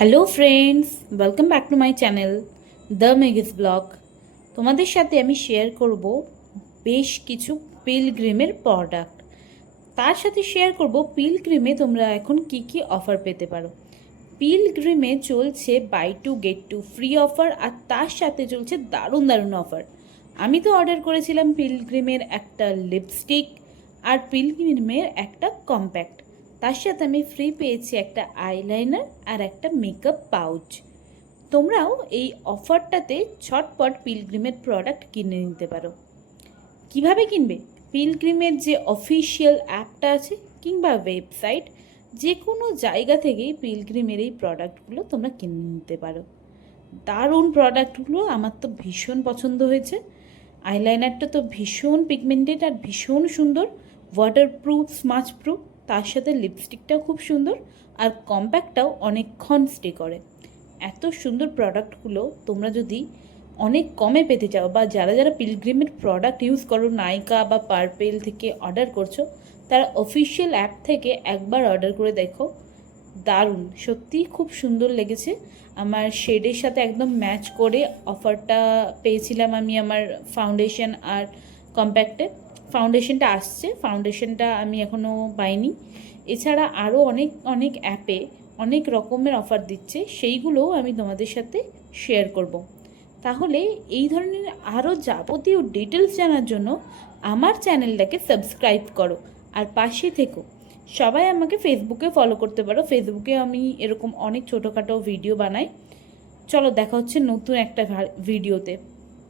Hello friends, welcome back to my channel the Maggie's blog. তোমাদের সাথে আমি share করব বেশ কিছু পিলগ্রিমের প্রোডাক্ট। তার সাথে শেয়ার করব পিলগ্রিমে তোমরা এখন কি কি অফার পেতে পারো। পিলগ্রিমে চলছে buy two get two free offer, আর তার সাথে চলছে দারুণ দারুণ অফার। আমি তো অর্ডার করেছিলাম পিলগ্রিমের একটা লিপস্টিক আর পিলগ্রিমের একটা কম্প্যাক্ট। তার সাথে আমি ফ্রি পেয়েছি একটা আইলাইনার আর একটা মেকআপ পাউচ। তোমরাও এই অফারটাতে ঝটপট পিলগ্রিমের প্রোডাক্ট কিনে নিতে পারো। কিভাবে কিনবে? পিলগ্রিমের যে অফিসিয়াল অ্যাপটা আছে কিংবা ওয়েবসাইট, যে কোনো জায়গা থেকেই পিলগ্রিমের এই প্রোডাক্টগুলো তোমরা কিনে নিতে পারো। দারুণ প্রোডাক্টগুলো আমার তো ভীষণ পছন্দ হয়েছে। আইলাইনারটা তো ভীষণ পিগমেন্টেড আর ভীষণ সুন্দর, ওয়াটারপ্রুফ, স্মাচ প্রুফ। তার সাথে লিপস্টিকটাও খুব সুন্দর, আর কম্প্যাক্টটাও অনেকক্ষণ স্টে করে। এত সুন্দর প্রোডাক্টগুলো তোমরা যদি অনেক কমে পেতে চাও, বা যারা যারা পিলগ্রিমের প্রোডাক্ট ইউজ করো, নাইকা বা পার্পেল থেকে অর্ডার করছো, তারা অফিসিয়াল অ্যাপ থেকে একবার অর্ডার করে দেখো। দারুণ, সত্যিই খুব সুন্দর লেগেছে। আমার শেডের সাথে একদম ম্যাচ করে অফারটা পেয়েছিলাম আমি আমার ফাউন্ডেশন আর কম্প্যাক্টে। ফাউন্ডেশনটা আসছে, ফাউন্ডেশনটা আমি এখনও পাইনি। এছাড়া আরও অনেক অনেক অ্যাপে অনেক রকমের অফার দিচ্ছে, সেইগুলোও আমি তোমাদের সাথে শেয়ার করব। তাহলে এই ধরনের আরও যাবতীয় ডিটেলস জানার জন্য আমার চ্যানেলটাকে সাবস্ক্রাইব করো আর পাশে থেকো। সবাই আমাকে ফেসবুকে ফলো করতে পারো, ফেসবুকে আমি এরকম অনেক ছোটোখাটো ভিডিও বানাই। চলো দেখা হচ্ছে নতুন একটা ভিডিওতে।